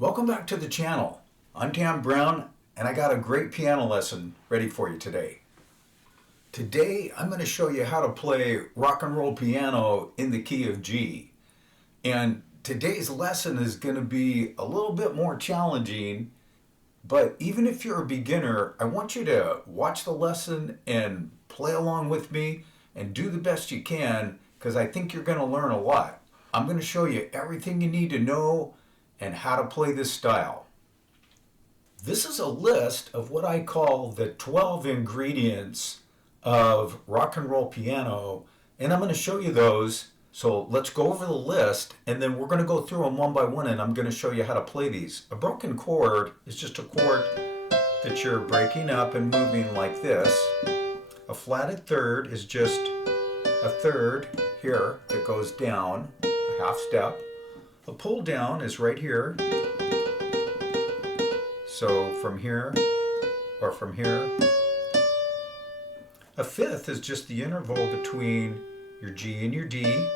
Welcome back to the channel. I'm Tam Brown and I got a great piano lesson ready for you today. Today I'm going to show you how to play rock and roll piano in the key of G. And today's lesson is going to be a little bit more challenging, but even if you're a beginner, I want you to watch the lesson and play along with me and do the best you can, because I think you're going to learn a lot. I'm going to show you everything you need to know and how to play this style. This is a list of what I call the 12 ingredients of rock and roll piano, and I'm going to show you those. So let's go over the list, and then we're going to go through them one by one, and I'm going to show you how to play these. A broken chord is just a chord that you're breaking up and moving like this. A flatted third is just a third here that goes down a half step. A pull down is right here. So from here or from here. A fifth is just the interval between your G and your D.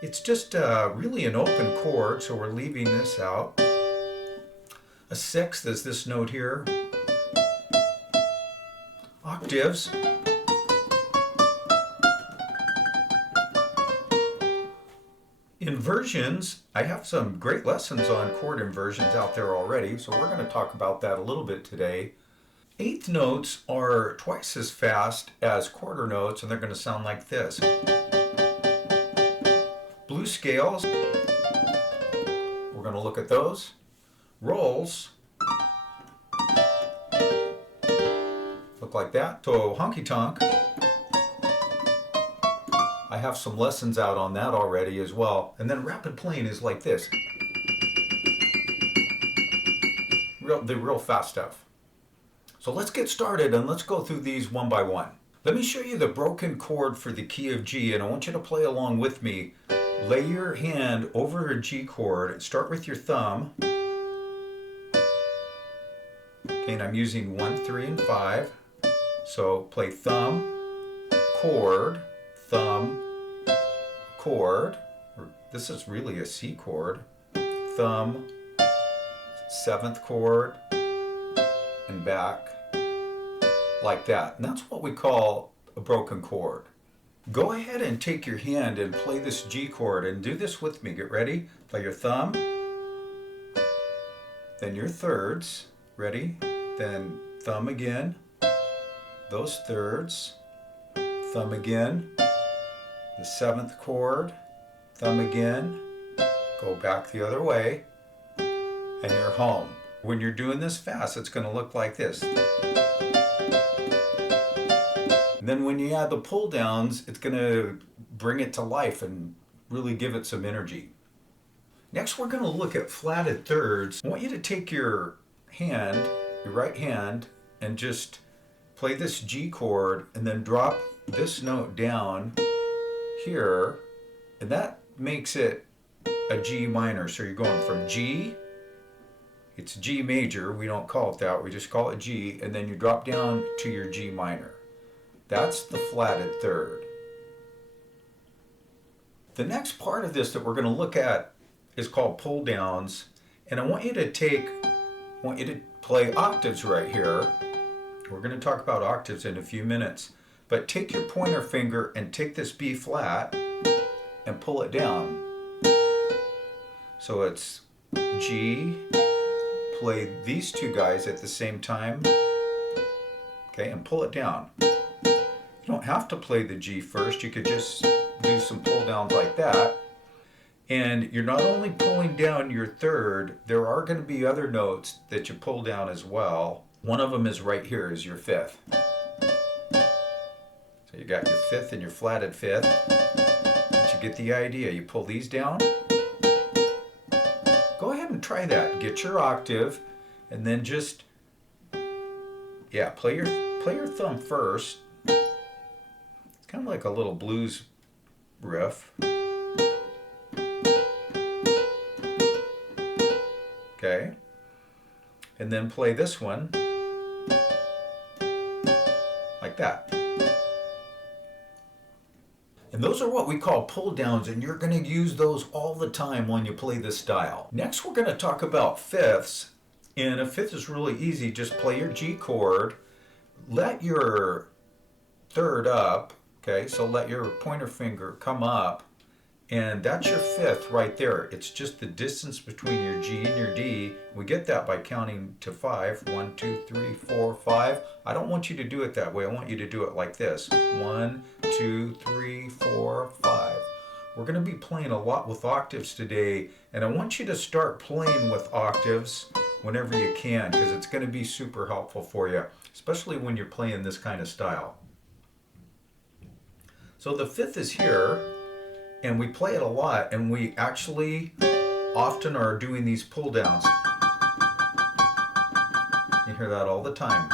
It's just really an open chord, so we're leaving this out. A sixth is this note here. Octaves. Inversions, I have some great lessons on chord inversions out there already, so we're going to talk about that a little bit today. Eighth notes are twice as fast as quarter notes, and they're going to sound like this. Blues scales, we're going to look at those. Rolls look like that. So honky tonk, I have some lessons out on that already as well. And then rapid playing is like this. The real fast stuff. So let's get started and let's go through these one by one. Let me show you the broken chord for the key of G, and I want you to play along with me. Lay your hand over a G chord. Start with your thumb. Okay, and I'm using 1, 3, and 5. So play thumb, chord, thumb, chord. This is really a C chord. Thumb, 7th chord, and back like that. And that's what we call a broken chord. Go ahead and take your hand and play this G chord and do this with me. Get ready? Play your thumb, then your thirds. Ready? Then thumb again, those thirds, thumb again, the 7th chord, thumb again, go back the other way, and you're home. When you're doing this fast, it's going to look like this. And then when you add the pull downs, it's going to bring it to life and really give it some energy. Next, we're going to look at flatted thirds. I want you to take your hand, your right hand, and just play this G chord and then drop this note down here, and that makes it a G minor. So you're going from G, it's G major, we don't call it that, we just call it G, and then you drop down to your G minor. That's the flatted third. The next part of this that we're going to look at is called pull downs, and I want you to play octaves right here. We're going to talk about octaves in a few minutes, but take your pointer finger and take this B flat and pull it down. So it's G, play these two guys at the same time, okay, and pull it down. You don't have to play the G first, you could just do some pull downs like that. And you're not only pulling down your third, there are going to be other notes that you pull down as well. One of them is right here, is your fifth. So you got your fifth and your flatted fifth. But you get the idea. You pull these down. Go ahead and try that. Get your octave, and then just, yeah, play your thumb first. It's kind of like a little blues riff. Okay. And then play this one like that. And those are what we call pull downs, and you're going to use those all the time when you play this style. Next, we're going to talk about fifths. And a fifth is really easy. Just play your G chord, let your third up, okay? So let your pointer finger come up, and that's your fifth right there. It's just the distance between your G and your D. We get that by counting to 5. 1, 2, 3, 4, 5. I don't want you to do it that way. I want you to do it like this. 1, 2, 3, 4, 5. We're going to be playing a lot with octaves today, and I want you to start playing with octaves whenever you can, because it's going to be super helpful for you, especially when you're playing this kind of style. So the fifth is here, and we play it a lot, and we actually often are doing these pull downs. You hear that all the time.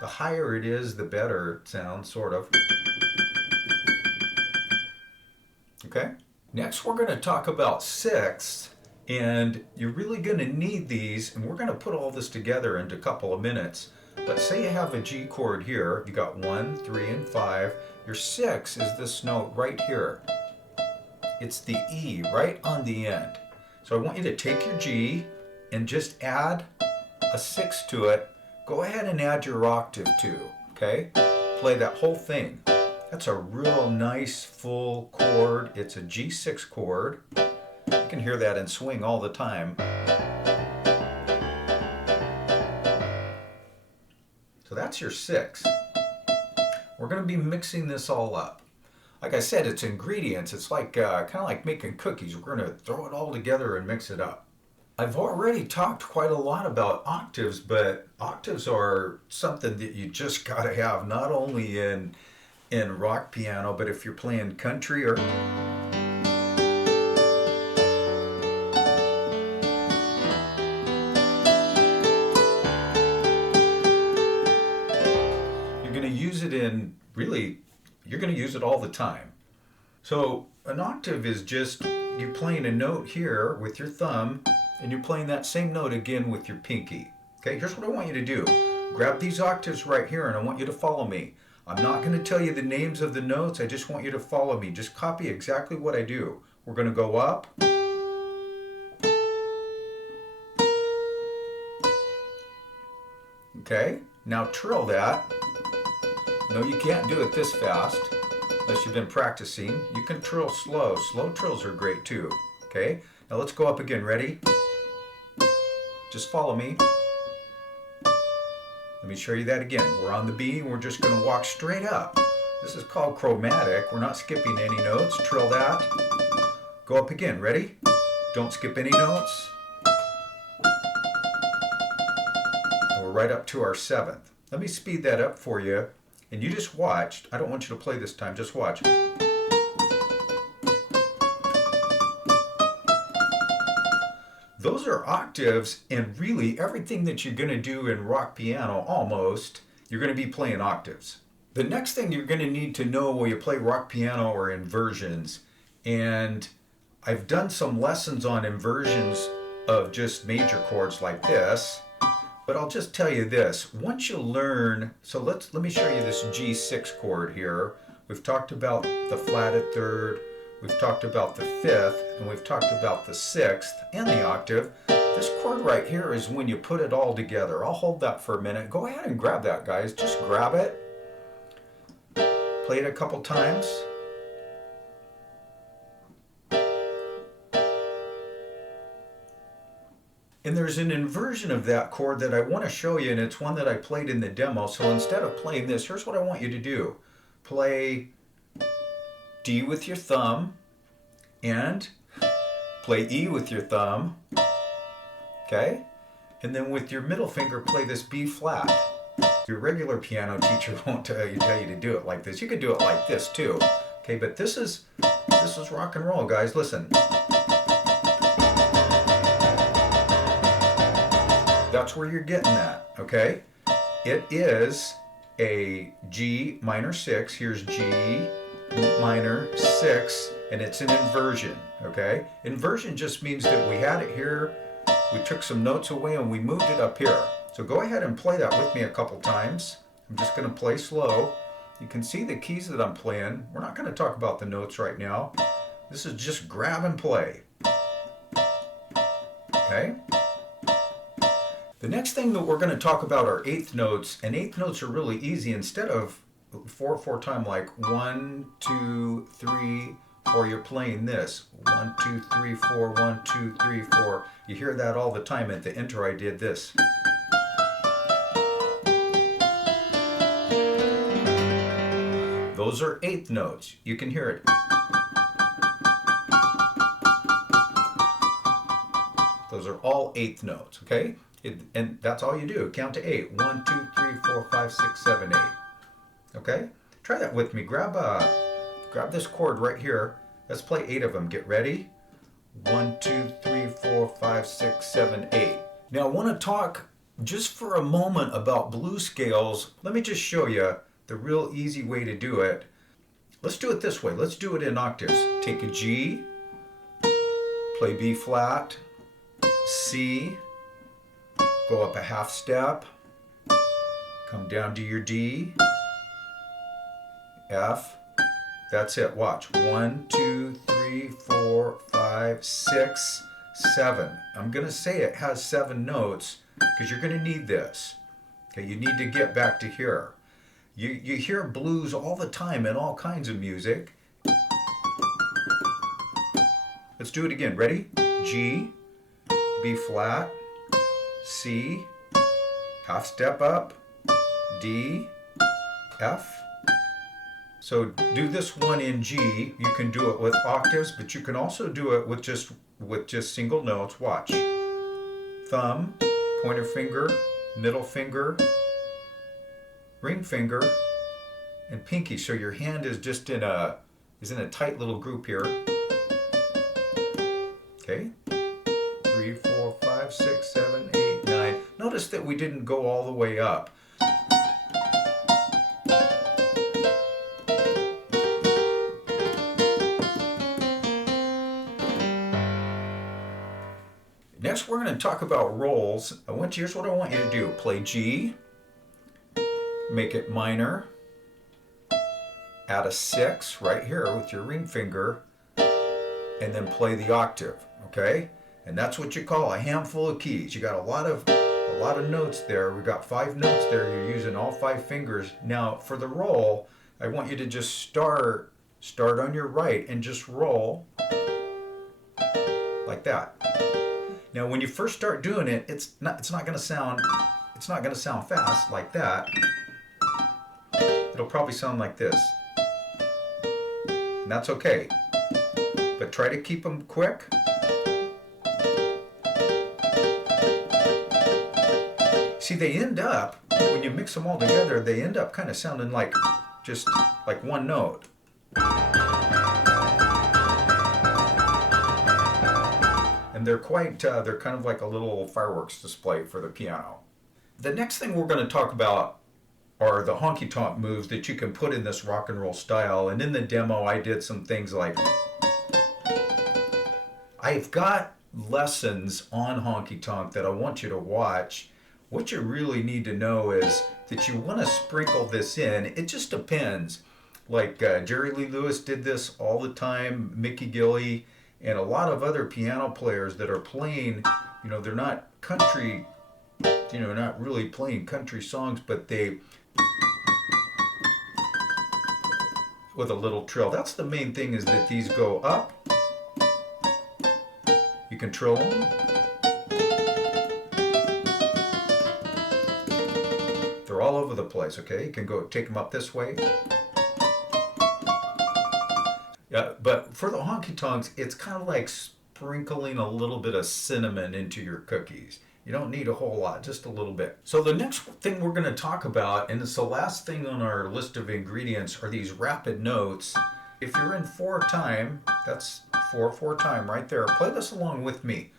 The higher it is, the better it sounds, sort of. Okay? Next, we're going to talk about sixths, and you're really going to need these, and we're going to put all this together into a couple of minutes. But say you have a G chord here, you got 1, 3, and 5. Your 6 is this note right here. It's the E right on the end. So I want you to take your G and just add a 6 to it. Go ahead and add your octave too, okay? Play that whole thing. That's a real nice full chord. It's a G6 chord. You can hear that in swing all the time. So that's your 6. We're going to be mixing this all up. Like I said, it's ingredients. It's like kind of like making cookies. We're going to throw it all together and mix it up. I've already talked quite a lot about octaves, but octaves are something that you just got to have, not only in rock piano, but if you're playing country or you're going to use it in, really, you're going to use it all the time. So an octave is just you playing a note here with your thumb, and you're playing that same note again with your pinky. Okay, here's what I want you to do. Grab these octaves right here, and I want you to follow me. I'm not going to tell you the names of the notes. I just want you to follow me. Just copy exactly what I do. We're going to go up. Okay, now trill that. No, you can't do it this fast unless you've been practicing. You can trill slow. Slow trills are great too. Okay, now let's go up again. Ready? Just follow me. Let me show you that again. We're on the B, and we're just going to walk straight up. This is called chromatic. We're not skipping any notes. Trill that. Go up again. Ready? Don't skip any notes. And we're right up to our 7th. Let me speed that up for you, and you just watch. I don't want you to play this time. Just watch. Those are octaves, and really everything that you're going to do in rock piano, almost, you're going to be playing octaves. The next thing you're going to need to know when you play rock piano are inversions. And I've done some lessons on inversions of just major chords like this. But I'll just tell you this. Once you learn, so let me show you this G6 chord here. We've talked about the flatted third. We've talked about the 5th, and we've talked about the 6th and the octave. This chord right here is when you put it all together. I'll hold that for a minute. Go ahead and grab that, guys. Just grab it. Play it a couple times. And there's an inversion of that chord that I want to show you, and it's one that I played in the demo. So instead of playing this, here's what I want you to do. Play D with your thumb, and play E with your thumb, okay? And then with your middle finger, play this B flat. Your regular piano teacher won't tell you to do it like this. You could do it like this too, okay? But this is rock and roll, guys. Listen. That's where you're getting that, okay? It is a G minor 6. Here's G minor 6, and it's an inversion, okay? Inversion just means that we had it here, we took some notes away, and we moved it up here. So go ahead and play that with me a couple times. I'm just going to play slow. You can see the keys that I'm playing. We're not going to talk about the notes right now. This is just grab and play. Okay? The next thing that we're going to talk about are eighth notes, and eighth notes are really easy. Instead of 4/4 time, like 1, 2, 3, 4, you're playing this 1, 2, 3, 4, 1, 2, 3, 4. You hear that all the time. At the intro, I did this. Those are eighth notes. You can hear it. Those are all eighth notes, okay? And that's all you do. Count to 8. 1, 2, 3, 4, 5, 6, 7, 8. Okay? Try that with me. Grab this chord right here. Let's play 8 of them. Get ready. 1, 2, 3, 4, 5, 6, 7, 8. Now I want to talk just for a moment about blues scales. Let me just show you the real easy way to do it. Let's do it this way. Let's do it in octaves. Take a G, play B flat, C, go up a half step, come down to your D, F. That's it. Watch. 1, 2, 3, 4, 5, 6, 7. I'm going to say it has 7 notes because you're going to need this. Okay, you need to get back to here. You hear blues all the time in all kinds of music. Let's do it again. Ready? G, B flat, C, half step up, D, F. So do this one in G. You can do it with octaves, but you can also do it with just single notes. Watch. Thumb, pointer finger, middle finger, ring finger, and pinky. So your hand is just in a tight little group here. Okay. 3, 4, 5, 6, 7, 8, 9. Notice that we didn't go all the way up. Next, we're going to talk about rolls. Here's what I want you to do. Play G, make it minor, add a 6 right here with your ring finger, and then play the octave, okay? And that's what you call a handful of keys. You got a lot of notes there. We got 5 notes there. You're using all 5 fingers. Now, for the roll, I want you to just start on your right and just roll like that. Now, when you first start doing it, it's not going to sound fast like that. It'll probably sound like this. And that's okay. But try to keep them quick. See, they end up, when you mix them all together, they end up kind of sounding like just like one note. And they're kind of like a little fireworks display for the piano. The next thing we're going to talk about are the honky tonk moves that you can put in this rock and roll style. And in the demo, I did some things like, I've got lessons on honky tonk that I want you to watch. What you really need to know is that you want to sprinkle this in. It just depends. Like Jerry Lee Lewis did this all the time, Mickey Gilley, and a lot of other piano players that are playing, they're not country, not really playing country songs, but they, with a little trill. That's the main thing, is that these go up. You can trill them. They're all over the place, okay? You can go take them up this way. Yeah, but for the honky tonks, it's kind of like sprinkling a little bit of cinnamon into your cookies. You don't need a whole lot, just a little bit. So the next thing we're going to talk about, and it's the last thing on our list of ingredients, are these rapid notes. If you're in 4 time, that's 4/4 time right there. Play this along with me.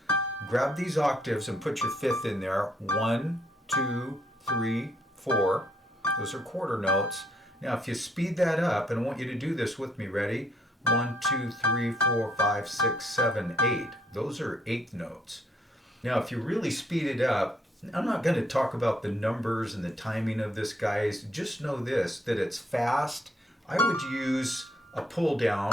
Grab these octaves and put your 5th in there. 1, 2, 3, 4. Those are quarter notes. Now, if you speed that up, and I want you to do this with me, ready? 1, 2, 3, 4, 5, 6, 7, 8. Those are 8th notes. Now, if you really speed it up, I'm not going to talk about the numbers and the timing of this, guys. Just know this, that it's fast. I would use a pull down.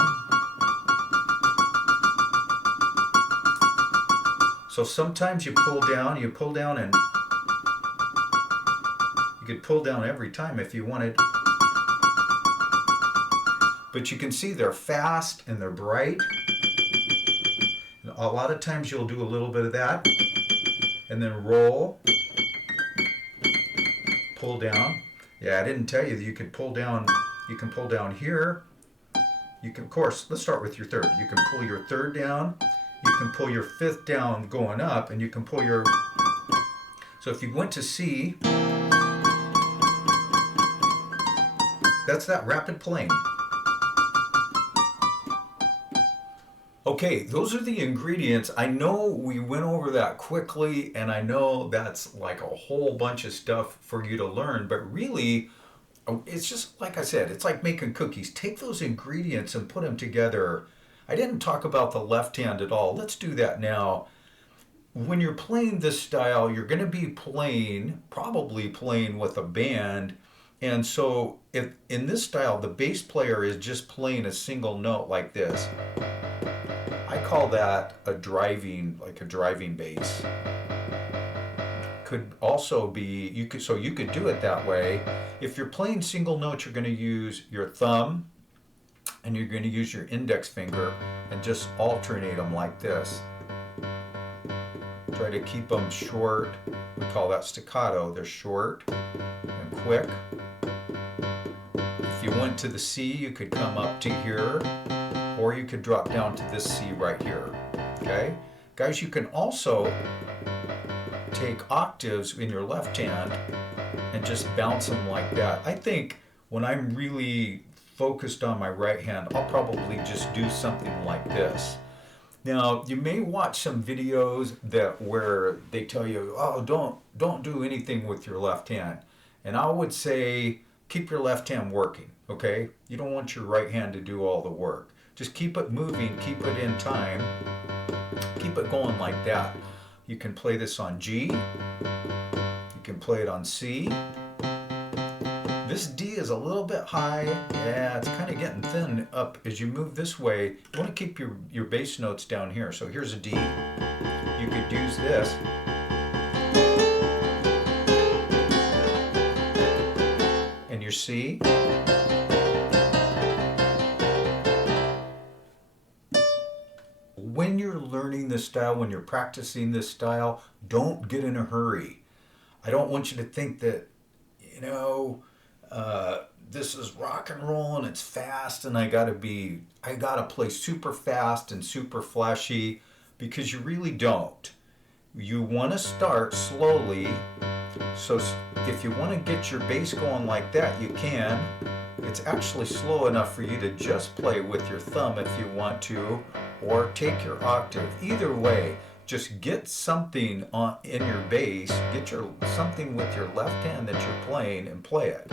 So sometimes you pull down and you could pull down every time if you wanted. But you can see they're fast and they're bright. And a lot of times you'll do a little bit of that and then roll, pull down. Yeah, I didn't tell you that you could pull down. You can pull down here. You can, of course, let's start with your third. You can pull your third down. You can pull your fifth down going up, and you can pull your, so if you went to C, that's that rapid playing. Okay, those are the ingredients. I know we went over that quickly, and I know that's like a whole bunch of stuff for you to learn, but really, it's just like I said, it's like making cookies. Take those ingredients and put them together. I didn't talk about the left hand at all. Let's do that now. When you're playing this style, you're going to be probably playing with a band. And so if in this style, the bass player is just playing a single note like this. I call that like a driving bass. Could also be, you could do it that way. If you're playing single notes, you're going to use your thumb and you're going to use your index finger and just alternate them like this. Try to keep them short. We call that staccato. They're short and quick. If you went to the C, you could come up to here, or you could drop down to this C right here. Okay? Guys, you can also take octaves in your left hand and just bounce them like that. I think when I'm really focused on my right hand, I'll probably just do something like this. Now, you may watch some videos where they tell you, oh, don't do anything with your left hand. And I would say, keep your left hand working, okay? You don't want your right hand to do all the work. Just keep it moving, keep it in time, keep it going like that. You can play this on G, you can play it on C. This D is a little bit high. Yeah, it's kind of getting thin up as you move this way. You want to keep your bass notes down here. So here's a D. You could use this. And your C. When you're learning this style, when you're practicing this style, don't get in a hurry. I don't want you to think that, this is rock and roll and it's fast and I gotta play super fast and super flashy, because you really don't. You want to start slowly. So if you want to get your bass going like that, you can. It's actually slow enough for you to just play with your thumb if you want to, or take your octave. Either way, just get something in your bass, get something with your left hand that you're playing and play it.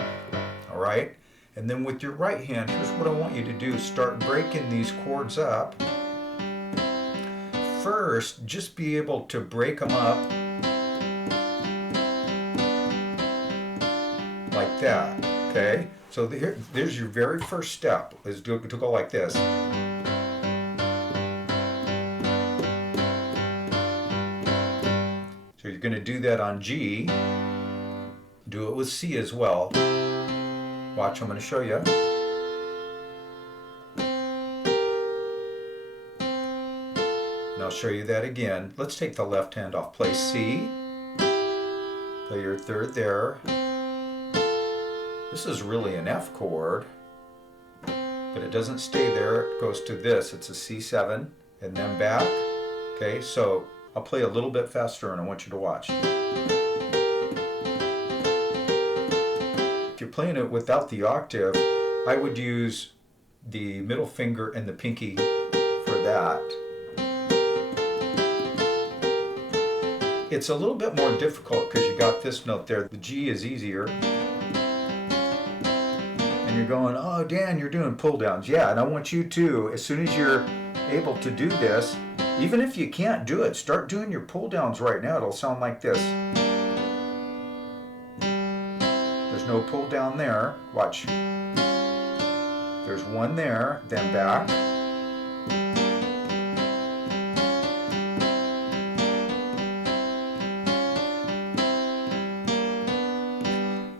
All right? And then with your right hand, here's what I want you to do. Start breaking these chords up. First, just be able to break them up like that, okay? So there's your very first step, is to go like this. So you're going to do that on G. Do it with C as well. Watch, I'm going to show you. And I'll show you that again. Let's take the left hand off. Play C. Play your third there. This is really an F chord, but it doesn't stay there. It goes to this. It's a C7 and then back. Okay, so I'll play a little bit faster and I want you to watch. If you're playing it without the octave, I would use the middle finger and the pinky for that. It's a little bit more difficult because you got this note there. The G is easier. And you're going, oh, Dan, you're doing pull downs. Yeah, and I want you to, as soon as you're able to do this, even if you can't do it, start doing your pull downs right now. It'll sound like this. There's no pull down there. Watch. There's one there, then back.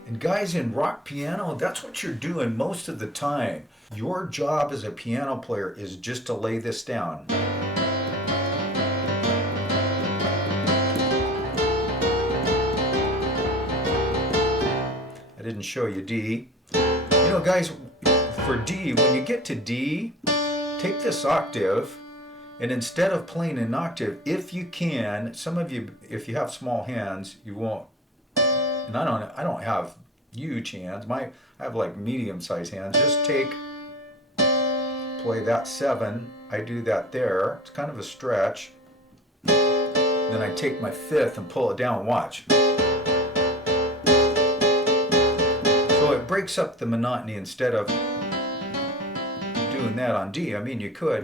And guys, in rock piano, that's what you're doing most of the time. Your job as a piano player is just to lay this down. I didn't show you D. You know, guys, for D, when you get to D, take this octave, and instead of playing an octave, if you can, some of you, if you have small hands, you won't, and I don't have huge hands. I have like medium-sized hands. Just play that 7. I do that there. It's kind of a stretch. Then I take my 5th and pull it down. Watch. So it breaks up the monotony instead of doing that on D. I mean, you could.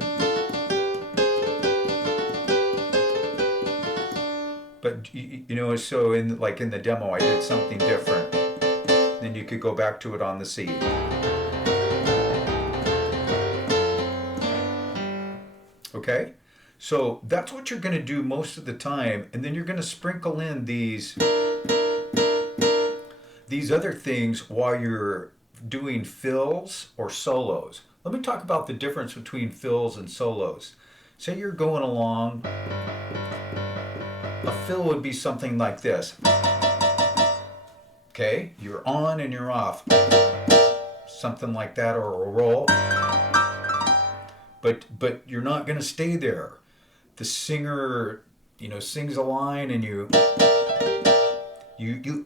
But, you know, so in the demo, I did something different. Then you could go back to it on the C. Okay? So that's what you're going to do most of the time. And then you're going to sprinkle in these other things while you're doing fills or solos. Let me talk about the difference between fills and solos. Say you're going along. A fill would be something like this. Okay, you're on and you're off. Something like that, or a roll. But you're not going to stay there. The singer, you know, sings a line and you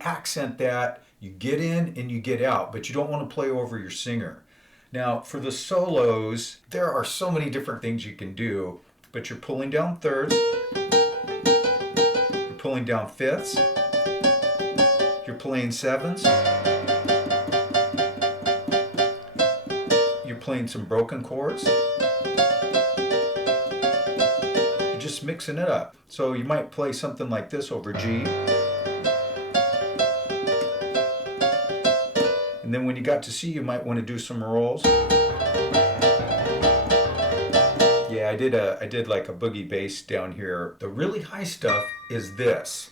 accent that. You get in and you get out, but you don't want to play over your singer. Now, for the solos, there are so many different things you can do, but you're pulling down thirds, you're pulling down fifths, you're playing 7s, you're playing some broken chords, you're just mixing it up. So you might play something like this over G. And then when you got to C, you might want to do some rolls. Yeah, I did like a boogie bass down here. The really high stuff is this.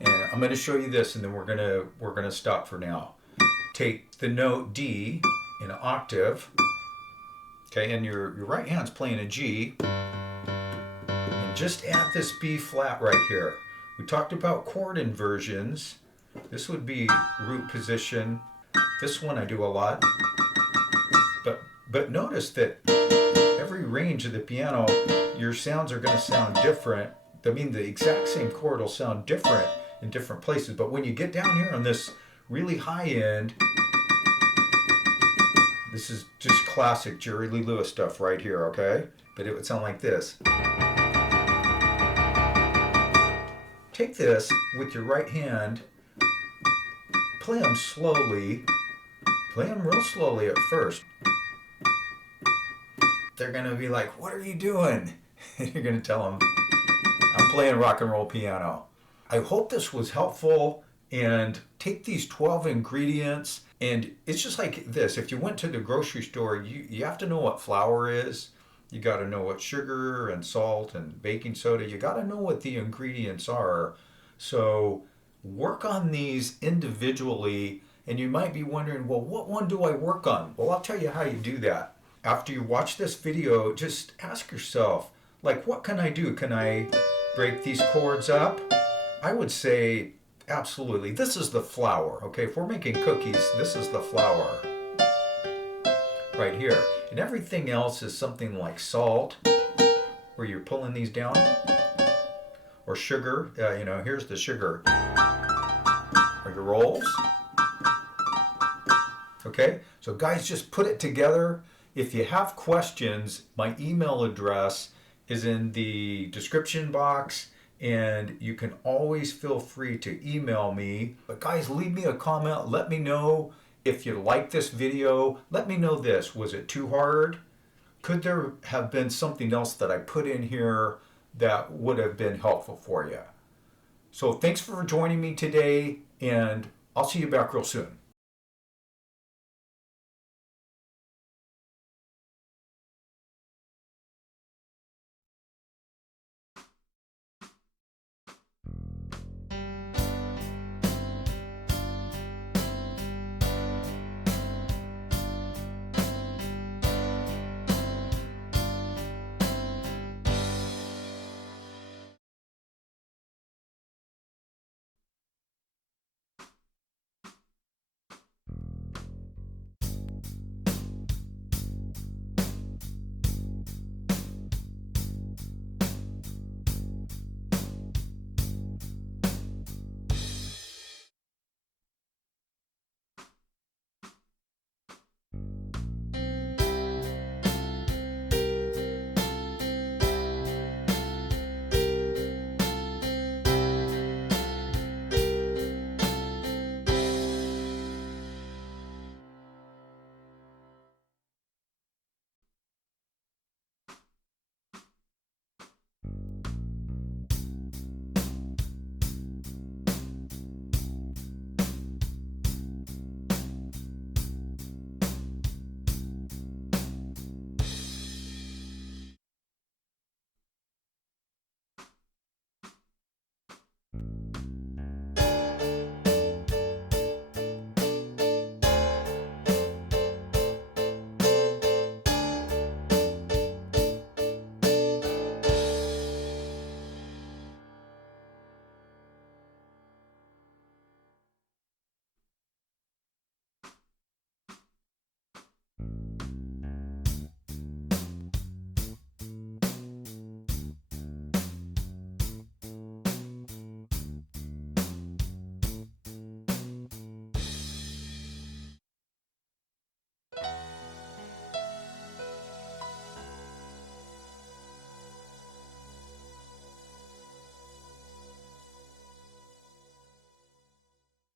And I'm going to show you this, and then we're gonna stop for now. Take the note D in an octave. Okay, and your right hand's playing a G. And just add this B flat right here. We talked about chord inversions. This would be root position. This one I do a lot, but notice that every range of the piano, your sounds are going to sound different. I mean, the exact same chord will sound different in different places, but when you get down here on this really high end, this is just classic Jerry Lee Lewis stuff right here, okay? But it would sound like this. Take this with your right hand, play them slowly. Play them real slowly at first. They're going to be like, what are you doing? You're going to tell them, I'm playing rock and roll piano. I hope this was helpful, and take these 12 ingredients, and it's just like this. If you went to the grocery store, you have to know what flour is. You got to know what sugar and salt and baking soda. You got to know what the ingredients are. So work on these individually, and you might be wondering, well, what one do I work on? Well, I'll tell you how you do that. After you watch this video, just ask yourself, like, what can I do? Can I break these chords up? I would say, absolutely. This is the flour, okay? If we're making cookies, this is the flour right here. And everything else is something like salt, where you're pulling these down, or sugar. You know, here's the sugar. Or your rolls. Okay, so guys, just put it together. If you have questions, my email address is in the description box, and you can always feel free to email me. But guys, leave me a comment. Let me know if you like this video. Let me know this. Was it too hard? Could there have been something else that I put in here that would have been helpful for you? So thanks for joining me today, and I'll see you back real soon.